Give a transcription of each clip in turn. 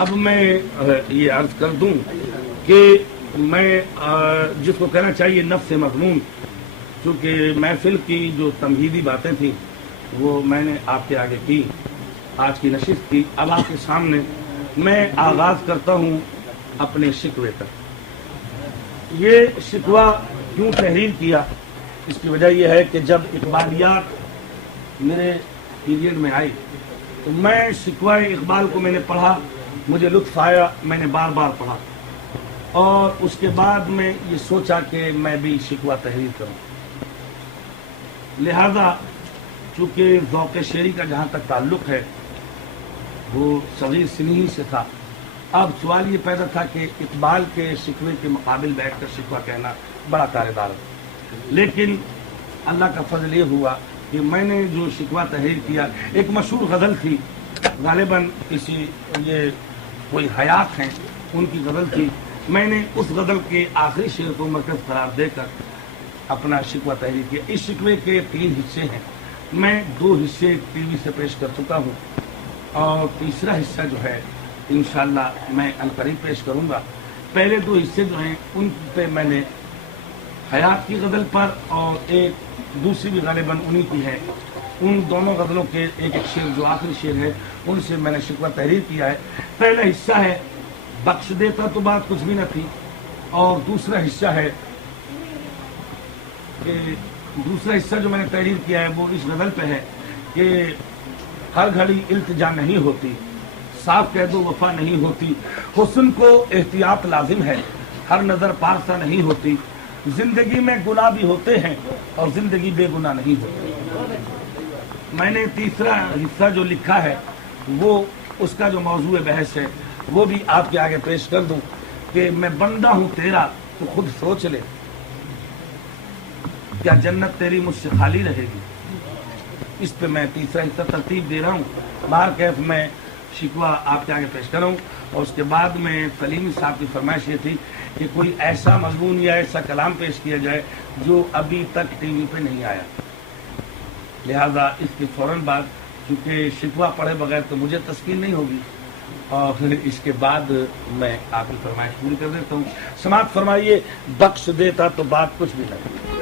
اب میں یہ عرض کر دوں کہ میں جس کو کہنا چاہیے نفس مضمون، چونکہ محفل کی جو تمہیدی باتیں تھیں وہ میں نے آپ کے آگے کی، آج کی نشست کی، اب آپ کے سامنے میں آغاز کرتا ہوں اپنے شکوے تک۔ یہ شکوہ کیوں تحریر کیا، اس کی وجہ یہ ہے کہ جب اقبالیات میرے پیریڈ میں آئی تو میں شکوہ اقبال کو میں نے پڑھا، مجھے لطف آیا، میں نے بار بار پڑھا اور اس کے بعد میں یہ سوچا کہ میں بھی شکوہ تحریر کروں۔ لہذا چونکہ ذوق شعری کا جہاں تک تعلق ہے وہ صغیر سنی سے تھا، اب سوال یہ پیدا تھا کہ اقبال کے شکوے کے مقابل بیٹھ کر شکوہ کہنا بڑا کاردار ہے، لیکن اللہ کا فضل یہ ہوا کہ میں نے جو شکوہ تحریر کیا، ایک مشہور غزل تھی، غالباً کسی یہ کوئی حیات ہیں ان کی غزل تھی، میں نے اس غزل کے آخری شعر کو مرکز قرار دے کر اپنا شکوہ تحریر کیا۔ اس شکوے کے 3 حصے ہیں، میں 2 حصے ٹی وی سے پیش کر چکا ہوں اور تیسرا حصہ جو ہے انشاءاللہ میں عنقریب پیش کروں گا۔ پہلے 2 حصے جو ہیں ان پہ میں نے حیات کی غزل پر اور ایک دوسری بھی غالباً انہی کی ہے، ان دونوں غزلوں کے ایک ایک شعر جو آخری شعر ہے ان سے میں نے شکوہ تحریر کیا ہے۔ پہلا حصہ ہے بخش دیتا تو بات کچھ بھی نہ تھی، اور دوسرا حصہ ہے کہ دوسرا حصہ جو میں نے تحریر کیا ہے وہ اس غزل پہ ہے کہ ہر گھڑی التجا نہیں ہوتی، صاف کہہ دو وفا نہیں ہوتی، حسن کو احتیاط لازم ہے، ہر نظر پارسا نہیں ہوتی، زندگی میں گناہ بھی ہوتے ہیں اور زندگی بے گناہ نہیں ہوتی۔ میں نے تیسرا حصہ جو لکھا ہے وہ اس کا جو موضوع بحث ہے وہ بھی آپ کے آگے پیش کر دوں کہ میں بندہ ہوں تیرا تو خود سوچ لے، کیا جنت تیری مجھ سے خالی رہے گی۔ اس پہ میں تیسرا حصہ ترتیب دے رہا ہوں، باہر کیف میں شکوہ آپ کے آگے پیش کروں، اور اس کے بعد میں سلیمی صاحب کی فرمائش یہ تھی کہ کوئی ایسا مضمون یا ایسا کلام پیش کیا جائے جو ابھی تک ٹی وی پہ نہیں آیا، لہذا اس کے فوراً بعد، چونکہ شکوہ پڑھے بغیر تو مجھے تسکین نہیں ہوگی، اور پھر اس کے بعد میں آپ کی فرمائش پوری کر دیتا ہوں۔ سماعت فرمائیے، بخش دیتا تو بات کچھ بھی نہیں۔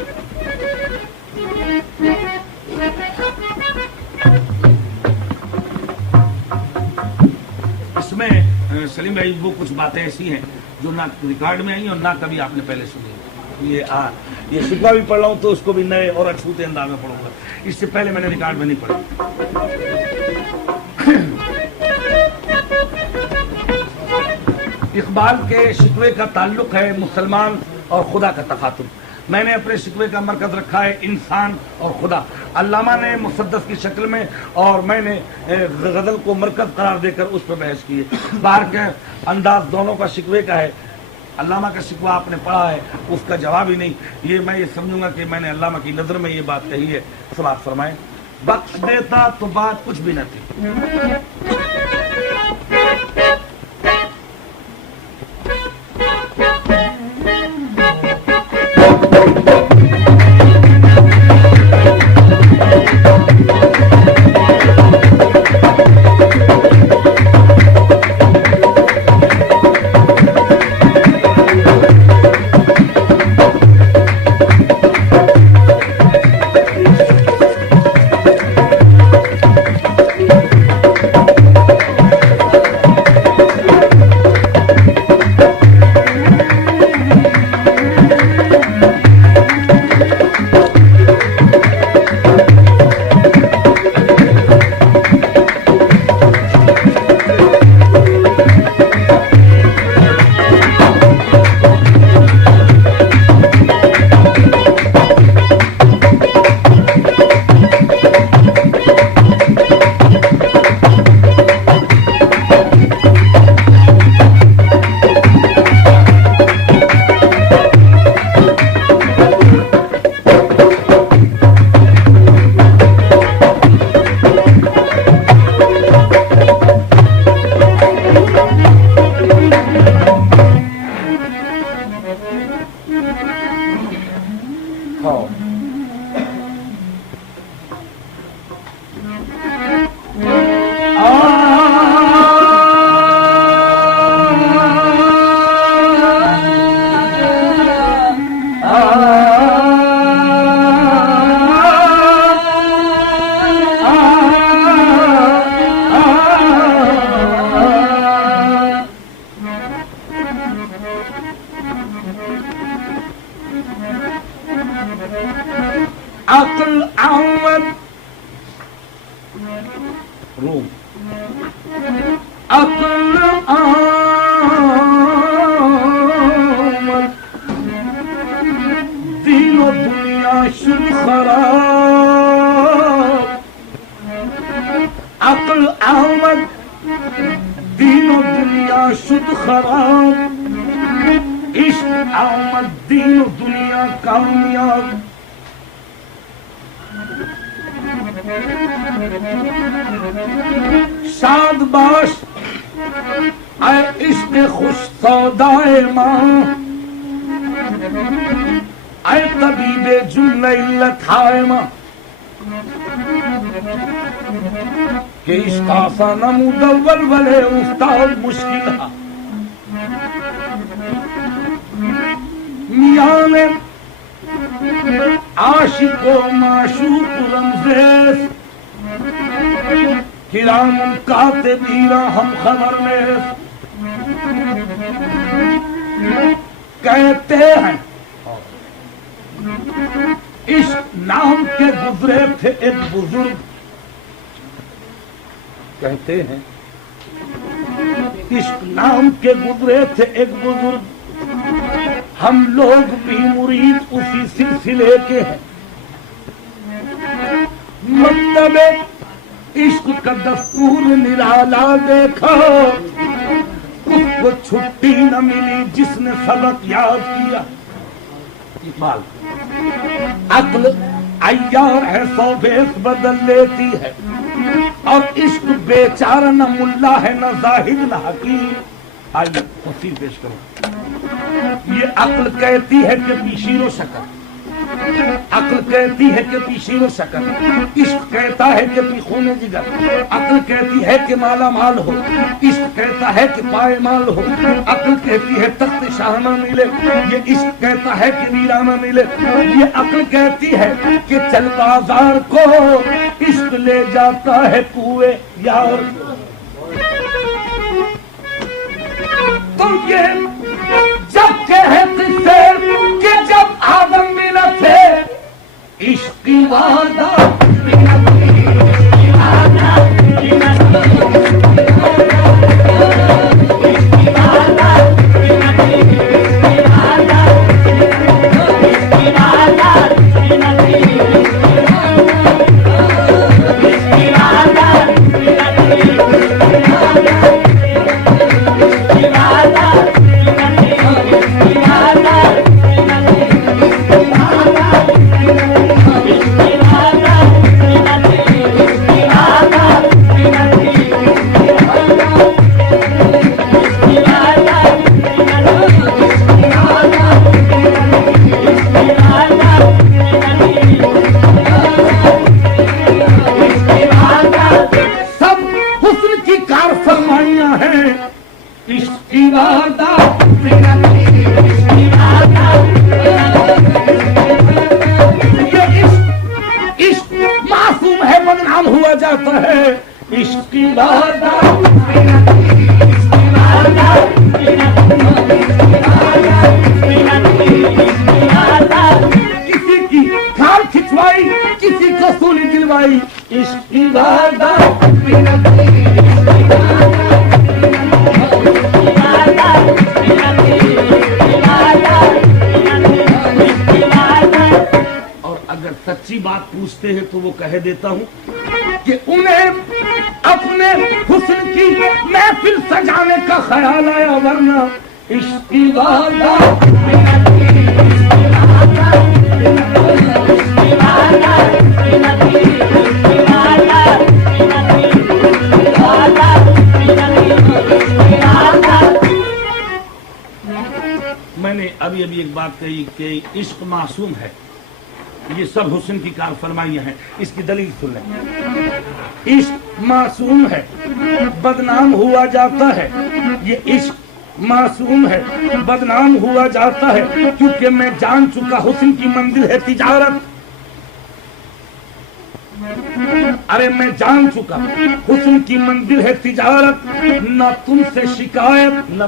اس میں سلیم بھائی وہ کچھ باتیں ایسی ہیں جو نہ ریکارڈ میں آئی اور نہ کبھی آپ نے پہلے سنی۔ یہ شکوہ بھی پڑھ رہا ہوں تو اس کو بھی نئے اور اچھوتے انداز میں پڑھوں گا، اس سے پہلے میں نے ریکارڈ میں نہیں پڑھی۔ اقبال کے شکوے کا تعلق ہے مسلمان اور خدا کا تخاطب۔ میں نے اپنے شکوے کا مرکز رکھا ہے انسان اور خدا۔ علامہ نے مسدس کی شکل میں اور میں نے غزل کو مرکز قرار دے کر اس پر بحث کی ہے۔ باہر کے انداز دونوں کا شکوے کا ہے۔ علامہ کا شکوہ آپ نے پڑھا ہے، اس کا جواب ہی نہیں، یہ میں یہ سمجھوں گا کہ میں نے علامہ کی نظر میں یہ بات کہی ہے۔ سماعت فرمائیں، بخش دیتا تو بات کچھ بھی نہ تھی۔ شد خراب، عشق آمد دین و دنیا کامیاب. شاد باش اے عشق خوش سودائے ماں، اے طبیب جملہ علت ہائے ماں. کہ عشق آسان مدول ولے استاد مشکل ہے. میاں نے عاشق و معشوق رمزیز، کرام کاتبین ہم خبر میں کہتے ہیں عشق نام کے گزرے تھے ایک بزرگ. کہتے ہیں عشق نام کے گزرے تھے ایک بزرگ، ہم لوگ بھی مرید اسی سلسلے کے ہیں. مطلب عشق کا دستور نرالا دیکھا، اس کو چھٹی نہ ملی جس نے سبق یاد کیا. اقبال عقل عیار ہے سو بیس بدل لیتی ہے، اور عشق بیچارہ نہ ملا ہے نہ زاہد نہ حکیم. آئیے تفصیل پیش کرو. یہ عقل کہتی ہے کہ پیشیر و شکر، عقل کہتی ہے کہ پیشیر و شکر، عشق کہتا ہے کہ پی خون جگر. عقل کہتی ہے کہ مالا مال ہو، عشق کہتا ہے کہ پائے مال ہو. عقل کہتی ہے تخت شاہ نہ ملے، یہ عشق کہتا ہے کہ ویرانہ ملے. یہ عقل کہتی ہے کہ چل بازار کو، عشق لے جاتا ہے کوئے یار. تو یہ جب کہتے تھے کہ جب آدم ملا تھے عشق کی وعدہ، جاتا ہے عشق کی وعدہ. کسی کی کھال کھچوائی، کسی کو سولی دلوائی، عشق کی وعدہ. اور اگر سچی بات پوچھتے ہیں تو وہ کہہ دیتا ہوں کہ انہیں اپنے حسن کی محفل سجانے کا خیال آیا، ورنہ عشق کی وعدہ. میں نے ابھی ایک بات کہی کہ عشق معصوم ہے. یہ سب حسن کی کار فرمائیاں ہیں، اس کی دلیل سن لیں. عشق معصوم ہے، بدنام ہوا جاتا ہے. یہ عشق معصوم ہے، بدنام ہوا جاتا ہے، کیونکہ میں جان چکا حسن کی منزل ہے تجارت. ارے میں جان چکا حسن کی منزل ہے تجارت، نہ تم سے شکایت نہ